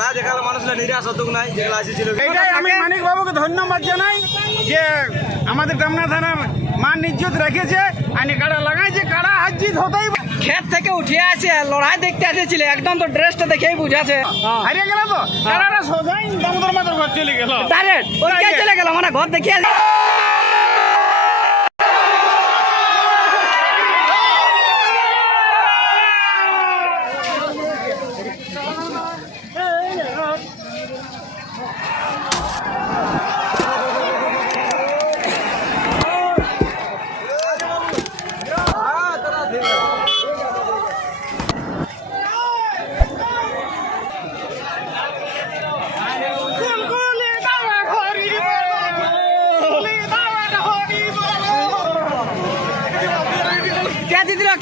লড়াই দেখালে মানুষরা নিরাশ হতুক নাই যেগুলো আসেছিল। এইটাই আমি মানিক বাবুকে ধন্যবাদ জানাই যে আমাদের টামনা থানার মান ইজ্জত রেখেছে, আইনি কাড়া লাগাইছে, কাড়া হার জিত হতেই ক্ষেত থেকে উঠে আছে লড়াই দেখতে এসেছিল, একদম তো ড্রেসটা দেখেই বুঝাছে হারিয়ে গেল তো কাড়াটা সোজাই দামোদর মাথার ঘর চলে গেল ডাইরেক্ট ওইদিকে চলে গেল, মানে ঘর দেখিয়ে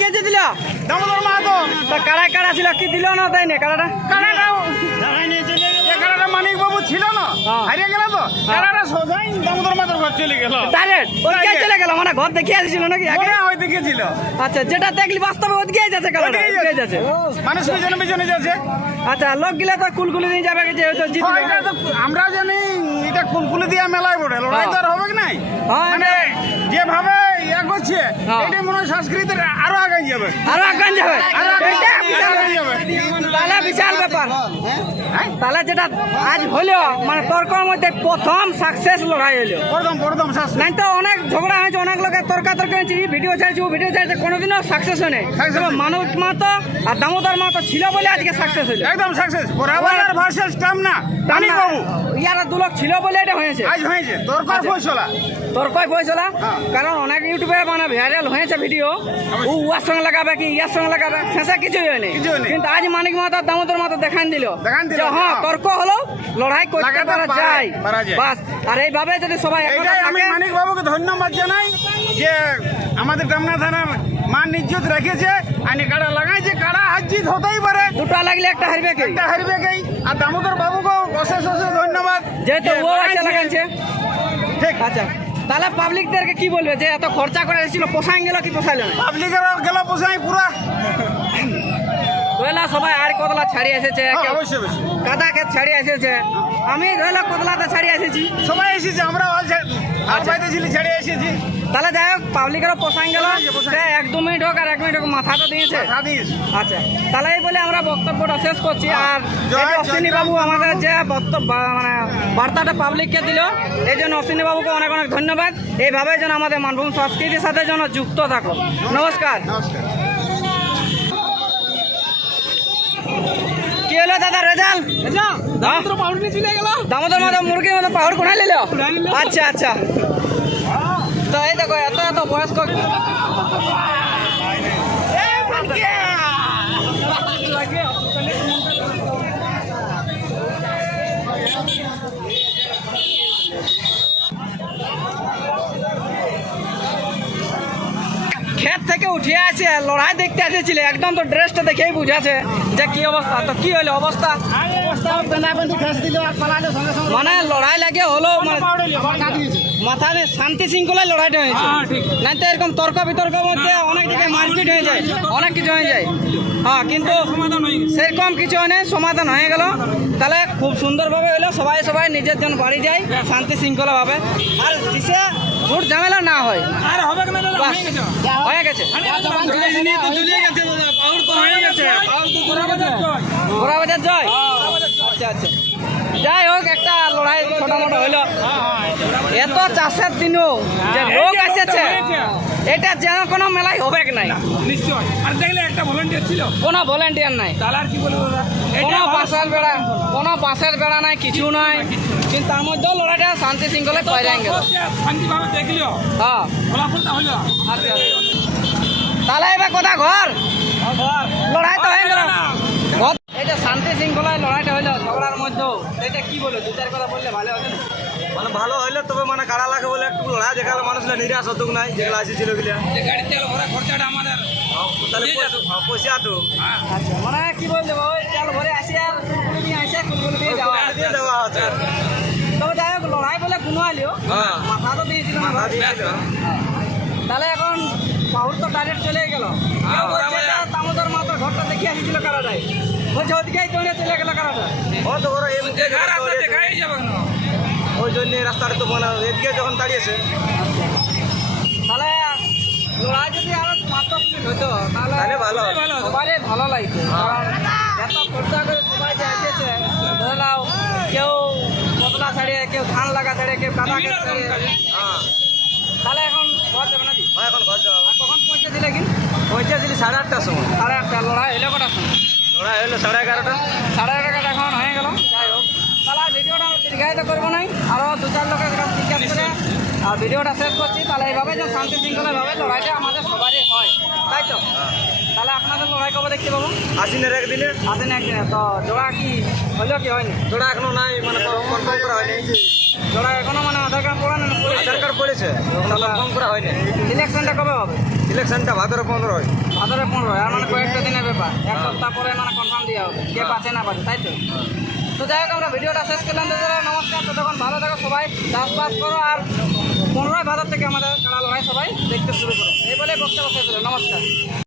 কে দিল দামোদর মাহাতো। কাড়াই কাড়া ছিল, কি দিল না তাই না কাড়াটা? কাড়াটা মানিক বাবু ছিল না, হারিয়ে গেল তো কাড়াটা সোজাই দামোদর মাথার ঘর চলে গেল ডাইরেক্ট ওইদিকে চলে গেল, মানে ঘর দেখিয়ে আসছিল নাকি আগে? ওই দেখেছিল। আচ্ছা, যেটা দেখলি বাস্তবে ওদিকেই যাচ্ছে কাড়াটা, ওদিকেই যাচ্ছে। মানুষ পিছনে পিছনে যাচ্ছে। আচ্ছা, লোক গিলা তো কুলকুলি দিয়ে যাবে যে হয়তো জিতবে। এটা তো আমরা জানি এটা কুলকুলি দিয়া মেলায় পড়ে, লড়াই তো আর হবে কি নাই। হ্যাঁ, মানে যেভাবে ইয়ে করছে হ্যাঁ। এটা মনে হয় সংস্কৃতির আরো আগে যাবে, আরো আগান যাবে। আরো আগে এটা বিশাল যাবে। তাহলে বিশাল ব্যাপার। তাহলে যেটা আজ হলো মানে তর্কের মধ্যে প্রথম সাকসেস লড়াই হলো। প্রথম শ্বাস নাই তো অনেক ঝগড়া হয়েছে, অনেক লোকের তর্কাতর্কি হয়েছে, ভিডিও ছাড়ছে ও ভিডিও ছাড়ছে, কোনোদিনও সাকসেস হয়নি। মানুষ মাতো আর দামোদর মাতো ছিল বলে আজকে সাকসেস হলো, একদম সাকসেস। বরাবর ভার্সেস টামনা মানিক বাবু ইয়ারা দু লোক ছিল বলে এটা হয়েছে। আজ হয়েছে দরকার ফয়সলা। তর্কই ফয়সলা, কারণ অনেক ইউটিউবে মানে ভাইরাল হয়েছে ভিডিও, ও উয়ার সঙ্গে লাগাবে কি ইয়ার সঙ্গে লাগাবে, শেষে কিছুই হয়নি। কিন্তু আজ মানিক মাতো দামোদর মাতো দেখান দিল যে হ্যাঁ তর্ক হলো, লড়াই করতে পারা যায় বাস। আর এইভাবে যদি সবাই এইটাই আমি মানিক বাবুকে ধন্যবাদ জানাই যে আমাদের টামনা থানার মান ইজ্জত রেখেছে, আইনি কাড়া লাগাইছে, কাড়া হার জিত হতেই পারে, দুটো লাগলে একটা হারবে কি, একটা হারবে গেই। আর দামোদর বাবুকেও অশেষ অশেষ ধন্যবাদ যেহেতু ও আছে লাগাইছে। ঠিক আচ্ছা, তাহলে পাবলিকদেরকে কি বলবে যে এত খরচা করে এসেছিল, পোষাই গেল কি পোষাইল না? পাবলিকের গেল পোষাই পুরা ধরলা সবাই আর কতলা ছাড়িয়ে এসেছে, অবশ্যই অবশ্যই কাদা ক্ষেত ছাড়িয়ে এসেছে, আমি ধরলা কতলাতে ছাড়িয়ে এসেছি, সবাই এসেছে, আমরা আর পাইতেছিলি ছেড়ে এসেছি। তাহলে যাই হোক পাবলিকেরও পোষাই গেল। 1-2 মিনিট হোক আর 1 মিনিট হোক মাথা তো দিয়েছে। আচ্ছা, তাহলে এই বলে আমরা বক্তব্যটা শেষ করছি। আর অশ্বিনী বাবু আমাদের যে বক্তব্য মানে বার্তাটা পাবলিককে দিল, এই জন্য অশ্বিনী বাবুকে অনেক অনেক ধন্যবাদ। এইভাবে যেন আমাদের মানভূম সংস্কৃতির সাথে যেন যুক্ত থাকো। নমস্কার। কি হলো দাদা রেজাল্ট? দামোদর মাথা মুরগির মতো পাহাড় কোনায় নিল। আচ্ছা আচ্ছা, তো এই দেখো এত এত বয়স্ক ক্ষেত থেকে উঠে আছে লড়াই দেখতে এসেছিল, একদম তো ড্রেসটা দেখেই বুঝাছে যে কি অবস্থা। তো কি হলো অবস্থা? মানে লড়াই লাগে হলো মানে মাথা শান্তি শৃঙ্খলায় লড়াইটা হয়েছে, নাই তো এরকম তর্ক বিতর্কের মধ্যে অনেক জায়গায় মারপিট হয়ে যায়, অনেক কিছু হয়ে যায়। হ্যাঁ, কিন্তু সেরকম কিছু হয় না, সমাধান হয়ে গেল। তাহলে খুব সুন্দরভাবে হলো, সবাই সবাই নিজের জন্য বাড়ি যায় শান্তি শৃঙ্খলাভাবে, আর দিশে ঝুট ঝামেলা না হয়। হয়ে গেছে ঘোড়াবাজার জয়। আচ্ছা আচ্ছা, যাই হোক একটা লড়াই ছোট মোটো হইলো। এত চাষের দিনও যে লোক এসেছে, এটা যেন কোনো মেলায় হবে নাই, নিশ্চয়। আর দেখলে একটা ভলান্টিয়ার ছিল, কোনো ভলান্টিয়ার নাই, তাহলে আর কি বলবো, কোনো বাঁশের বেড়া নাই, কিছু নাই। কিন্তু তার মধ্যেও লড়াইটা শান্তি শৃঙ্খলায় বাইরে গেল, শান্তিভাবে দেখলিও। হ্যাঁ, ফলাফলটা হইলো। আচ্ছা, তাহলে এবার কথা ঘর লড়াই তো হয়ে গেল। এটা শান্তি শৃঙ্খলায় লড়াইটা হইলো ঝগড়ার মধ্যেও, এটা কি বলে 2-4 কথা বললে ভালো হবে না? মানে ভালো হইলো, তবে মানে কাড়া লাগে বলে একটু লড়াই দেখালে মানুষরা নিরাশ হতুক নাই যেগুলো আসেছিল গিলা। গাড়ি তেল ভরা খরচাটা আমাদের তাহলে পয়সা তো আচ্ছা, মানে কি বলতে ওই চাল ভরে আসি আর কুলকুলি নিয়ে আসে, কুলকুলি দিয়ে যাওয়া। দিয়ে দেওয়া হচ্ছে। তবে যাই হোক লড়াই বলে কোনো আলিও হ্যাঁ, মাথা তো দিয়েছিল না। মাথা দিয়েছিল। তাহলে এখন পাহুড় তো ডাইরেক্ট চলে গেল। দামোদর মাথার ঘরটা দেখে আসছিল কারাটাই। বলছে ওদিকেই দৌড়ে চলে গেল কারাটা ও তো ওরা এই মুখে ওই জন্য রাস্তাটা তো মানে এদিকে যখন দাঁড়িয়েছে তাহলে লড়াই যদি আরো মাত্র হতো তাহলে ভালো হয়। সবারই ভালো লাগছে কারণ এত খরচা করে সবাই যে এসেছে ধরে নাও কেউ পতলা ছাড়িয়ে কেউ ধান লাগা ছাড়িয়ে কেউ কাদা খেত ছাড়িয়ে হ্যাঁ তাহলে এখন ঘর যাবে নাকি এখন ঘর যাওয়া আর কখন পৌঁছে দিলে কি পৌঁছেছিলি 8:30টার সময় 8:30 লড়াই এলো কটার সময় ওরা এলো 11:30টা 11:30 এখন হয়ে গেল যাই হোক তাহলে আর ভিডিওটা দীর্ঘায়িত করবো নাই আরও 2-4 লোকের কাছে জিজ্ঞাসা করে আর ভিডিওটা শেষ করছি তাহলে এইভাবে যে শান্তি শৃঙ্খলাভাবে লড়াইটা আমাদের সবারই হয় তাই তো তাহলে আপনাদের লড়াই কবে দেখতে পাবো আশ্বিনের একদিনে আসেন একদিনে তো জোড়া কি হলো কি হয়নি জোড়া এখনো নাই মানে কনফার্ম করা হয়নি জোড়া এখনো মানে আধার কার্ড পড়ানো আধার কার্ড পড়েছে কনফার্ম করা হয়নি ইলেকশনটা কবে হবে ইলেকশনটা 15 হয় ভাদরে 15 আর মানে কয়েকটা দিনের ব্যাপার এক সপ্তাহ পরে মানে কনফার্ম দেওয়া হবে কে পাচ্ছে না পাচ্ছে তাই তো তো যাই হোক আমরা ভিডিওটা শেষ করলাম দাদারা নমস্কার তো তখন ভালো থাকো সবাই চাষবাস করো আর 15 ভাদর থেকে আমাদের কাড়া লড়াই সবাই দেখতে শুরু করো এই বলে বক্তব্য শেষ হলো নমস্কার